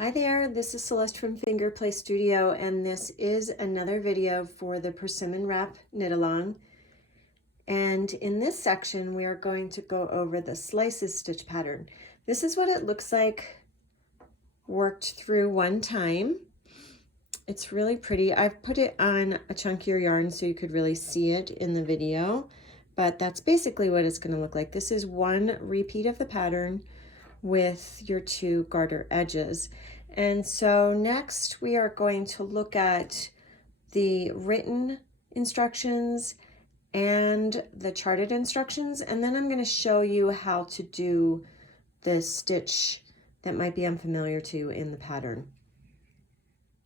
Hi there, this is Celeste from Finger Play Studio, and this is another video for the Persimmon Wrap Knit Along. And in this section, we are going to go over the Slices Stitch pattern. This is what it looks like worked through one time. It's really pretty. I've put it on a chunkier yarn so you could really see it in the video, but that's basically what it's going to look like. This is one repeat of the pattern with your two garter edges. And so next we are going to look at the written instructions and the charted instructions, and then I'm going to show you how to do the stitch that might be unfamiliar to you in the pattern.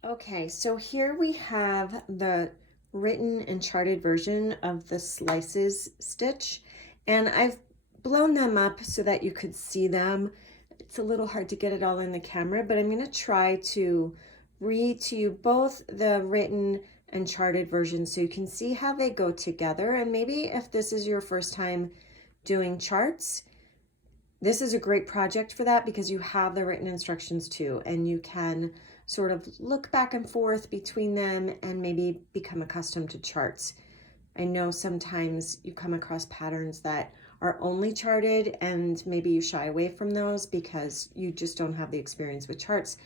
Okay, so here we have the written and charted version of the Slices stitch, and I've blown them up so that you could see them. It's a little hard to get it all in the camera, but I'm going to try to read to you both the written and charted versions so you can see how they go together. And maybe if this is your first time doing charts, this is a great project for that because you have the written instructions too, and you can sort of look back and forth between them and maybe become accustomed to charts. I know sometimes you come across patterns that are only charted and maybe you shy away from those because you just don't have the experience with charts.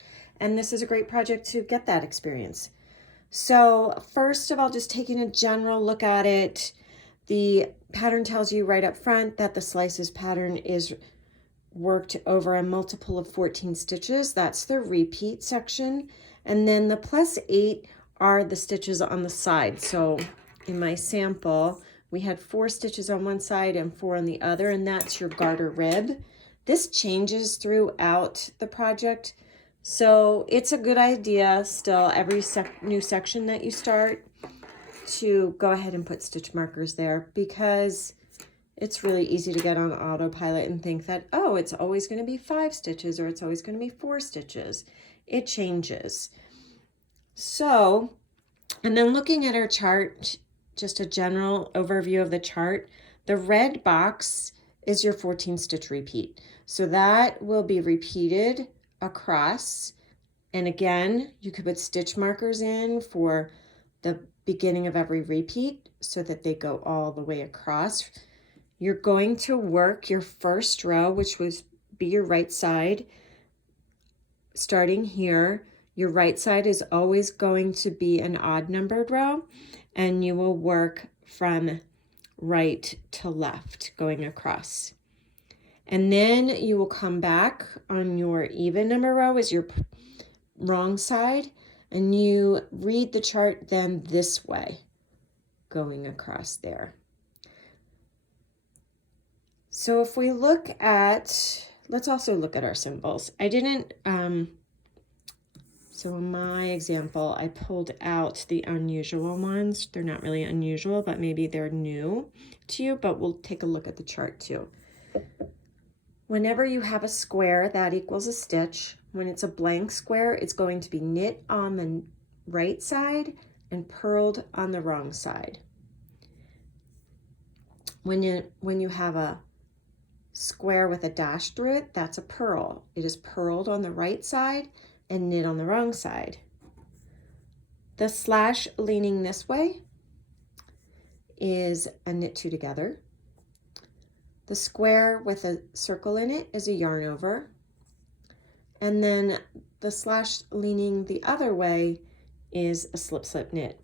And this is a great project to get that experience. So first of all, just taking a general look at it, the pattern tells you right up front that the Slices pattern is worked over a multiple of 14 stitches. That's the repeat section. And then the +8 are the stitches on the side. So in my sample, we had 4 stitches on one side and 4 on the other, and that's your garter rib. This changes throughout the project, so it's a good idea still every new section that you start to go ahead and put stitch markers there, because it's really easy to get on autopilot and think that, oh, it's always going to be 5 stitches or it's always going to be 4 stitches. It changes. So, and then looking at our chart, just a general overview of the chart, the red box is your 14 stitch repeat. So that will be repeated across. And again, you could put stitch markers in for the beginning of every repeat so that they go all the way across. You're going to work your first row, which would be your right side. Starting here, your right side is always going to be an odd numbered row, and you will work from right to left going across. And then you will come back on your even number row as your wrong side, and you read the chart then this way, going across there. So if we look at, let's also look at our symbols. I didn't, so in my example, I pulled out the unusual ones. They're not really unusual, but maybe they're new to you, but we'll take a look at the chart too. Whenever you have a square, that equals a stitch. When it's a blank square, it's going to be knit on the right side and purled on the wrong side. When you have a square with a dash through it, that's a purl. It is purled on the right side and knit on the wrong side. The slash leaning this way is a knit 2 together. The square with a circle in it is a yarn over. And then the slash leaning the other way is a slip slip knit.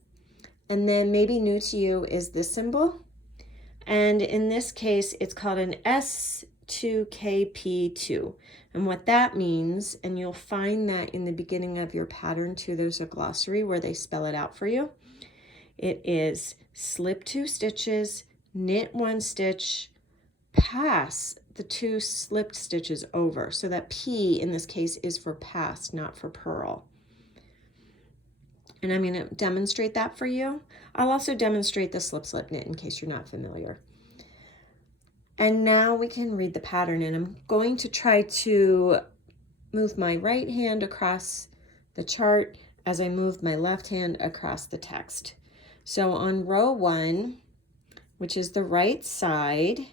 And then maybe new to you is this symbol. And in this case, it's called an S2KP2. And what that means, and you'll find that in the beginning of your pattern too, there's a glossary where they spell it out for you. It is slip 2 stitches, knit 1 stitch, pass the 2 slipped stitches over. So that P in this case is for pass, not for purl. And I'm going to demonstrate that for you. I'll also demonstrate the slip slip knit in case you're not familiar. And now we can read the pattern, and I'm going to try to move my right hand across the chart as I move my left hand across the text. So on row 1, which is the right side,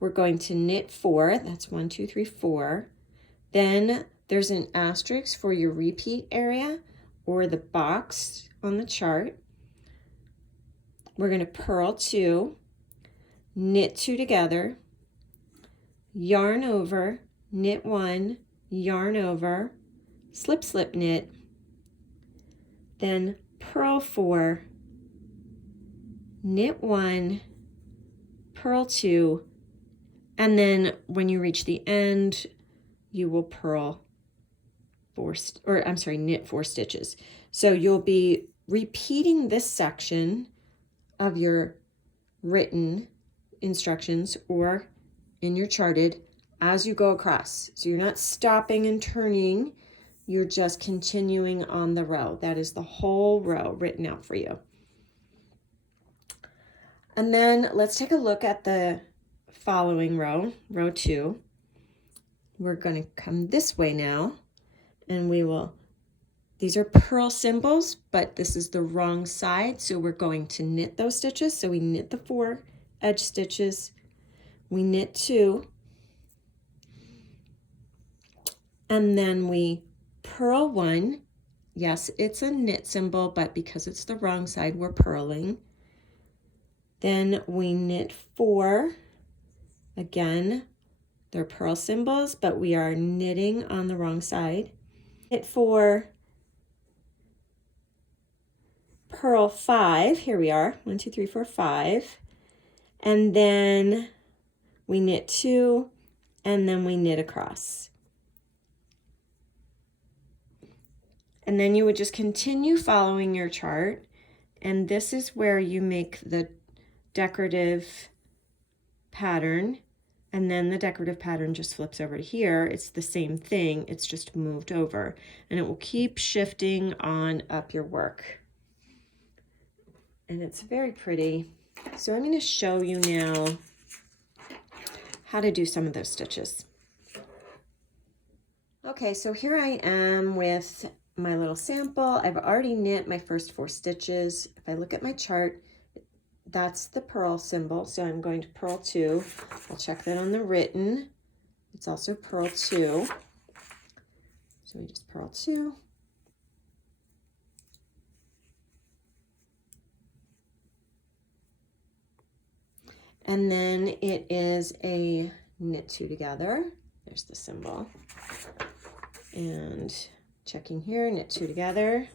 we're going to knit 4. That's 1, 2, 3, 4. Then There's an asterisk for your repeat area or the box on the chart. We're going to purl 2, knit 2 together, yarn over, knit 1, yarn over, slip slip knit, then purl 4, knit 1, purl 2, and then when you reach the end, you will purl knit 4 stitches. So you'll be repeating this section of your written instructions or in your charted as you go across. So you're not stopping and turning, you're just continuing on the row. That is the whole row written out for you. And then let's take a look at the following row, row 2. We're going to come this way now, and these are purl symbols, but this is the wrong side, so we're going to knit those stitches. So we knit the 4 edge stitches, we knit 2, and then we purl 1. Yes, it's a knit symbol, but because it's the wrong side, we're purling. Then we knit 4. Again, they're purl symbols, but we are knitting on the wrong side. Knit 4, purl 5. Here we are, 1, 2, 3, 4, 5. And then we knit 2, and then we knit across. And then you would just continue following your chart, and this is where you make the decorative pattern, and then the decorative pattern just flips over to here. It's the same thing, it's just moved over, and it will keep shifting on up your work. And it's very pretty. So I'm going to show you now how to do some of those stitches. Okay, so here I am with my little sample. I've already knit my first 4 stitches. If I look at my chart, that's the purl symbol, so I'm going to purl 2. I'll check that on the written. It's also purl 2. So we just purl 2. And then it is a knit 2 together. There's the symbol. And checking here, knit 2 together.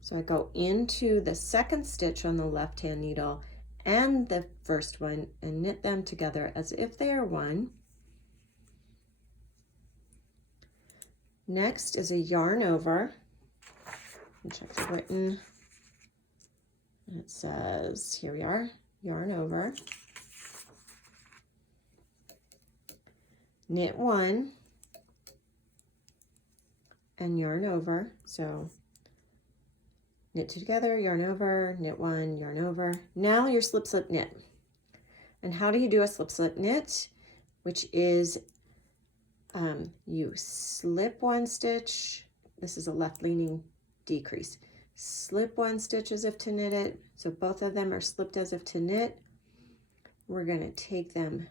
So I go into the second stitch on the left hand needle and the first one and knit them together as if they are one. Next is a yarn over. Check the written. It says, here we are, yarn over. Knit 1 and yarn over. So knit 2 together, yarn over, knit 1, yarn over. Now your slip slip knit. And how do you do a slip slip knit? Which is you slip 1 stitch. This is a left leaning decrease. Slip 1 stitch as if to knit it. So both of them are slipped as if to knit. We're going to take them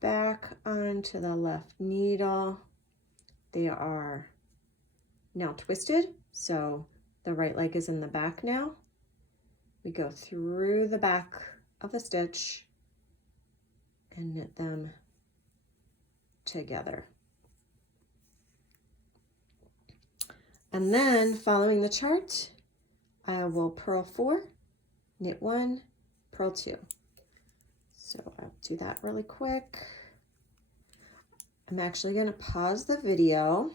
back onto the left needle. They are now twisted, so the right leg is in the back now. We go through the back of the stitch and knit them together. And then following the chart, I will purl 4, knit 1, purl 2. So I'll do that really quick. I'm actually going to pause the video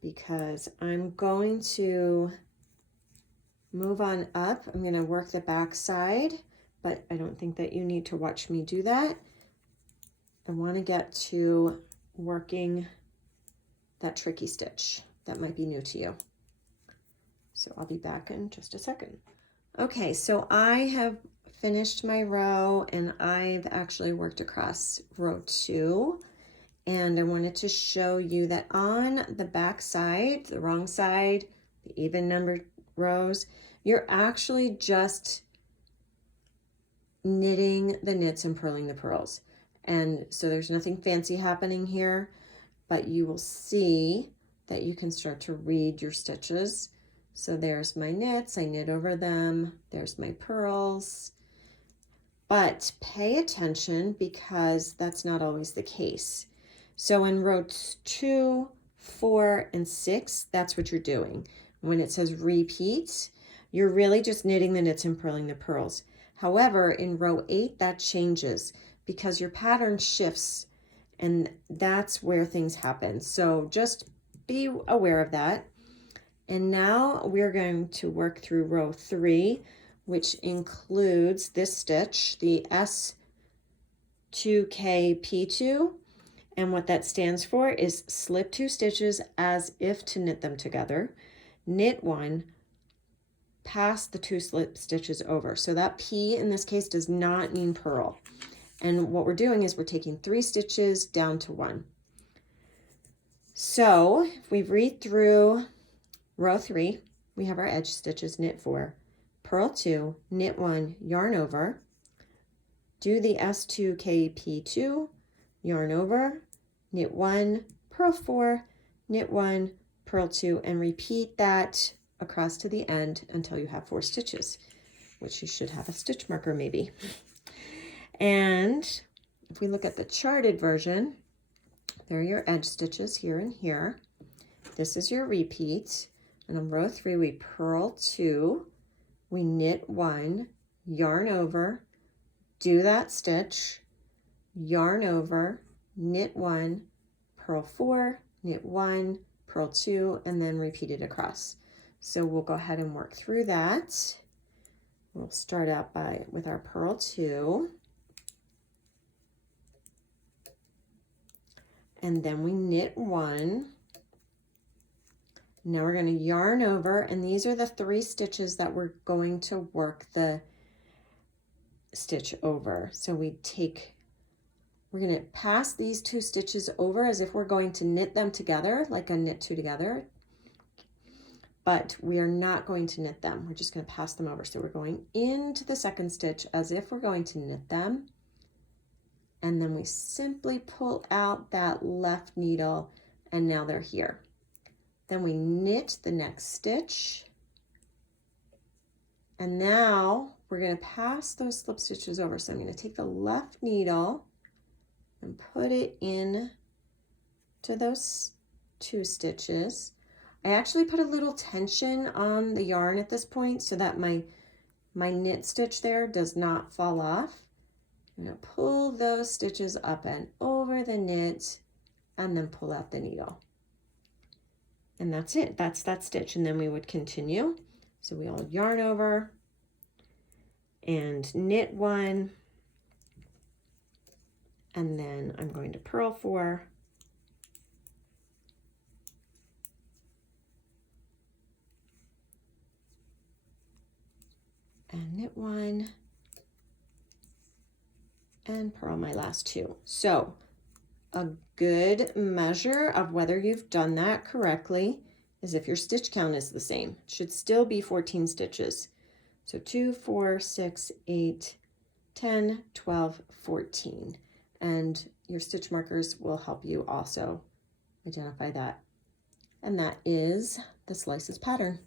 because I'm going to move on up. I'm going to work the back side, but I don't think that you need to watch me do that. I want to get to working that tricky stitch that might be new to you. So I'll be back in just a second. Okay, so I have finished my row and I've actually worked across row 2, and I wanted to show you that on the back side, the wrong side, the even numbered rows, you're actually just knitting the knits and purling the purls. And so there's nothing fancy happening here, but you will see that you can start to read your stitches. So there's my knits, I knit over them, there's my purls. But pay attention because that's not always the case. So in rows 2, 4, and 6, that's what you're doing. When it says repeat, you're really just knitting the knits and purling the purls. However, in row 8, that changes because your pattern shifts, and that's where things happen. So just be aware of that. And now we're going to work through row 3, which includes this stitch, the S2KP2. And what that stands for is slip 2 stitches as if to knit them together, knit 1, pass the 2 slip stitches over. So that P in this case does not mean purl. And what we're doing is we're taking 3 stitches down to 1. So if we read through row 3, we have our edge stitches, knit 4, purl 2, knit 1, yarn over, do the S2KP2, yarn over, knit 1, purl 4, knit 1, purl 2, and repeat that across to the end until you have 4 stitches, which you should have a stitch marker maybe. And if we look at the charted version, there are your edge stitches here and here. This is your repeat. And on row 3, we purl 2, we knit 1, yarn over, do that stitch, yarn over, knit 1, purl 4, knit 1, purl 2, and then repeat it across. So we'll go ahead and work through that. We'll start out with our purl 2. And then we knit 1. Now we're going to yarn over, and these are the 3 stitches that we're going to work the stitch over. So we're going to pass these 2 stitches over as if we're going to knit them together, like a knit 2 together, but we are not going to knit them. We're just going to pass them over. So we're going into the second stitch as if we're going to knit them, and then we simply pull out that left needle, and now they're here. Then we knit the next stitch, and now we're going to pass those slip stitches over. So I'm going to take the left needle and put it in to those 2 stitches. I actually put a little tension on the yarn at this point so that my knit stitch there does not fall off. I'm going to pull those stitches up and over the knit and then pull out the needle. And that's it. That's that stitch. And then we would continue. So we'll yarn over and knit 1. And then I'm going to purl 4. And knit 1. And purl my last 2. So a good measure of whether you've done that correctly is if your stitch count is the same. It should still be 14 stitches. So 2, 4, 6, 8, 10, 12, 14. And your stitch markers will help you also identify that. And that is the Slices pattern.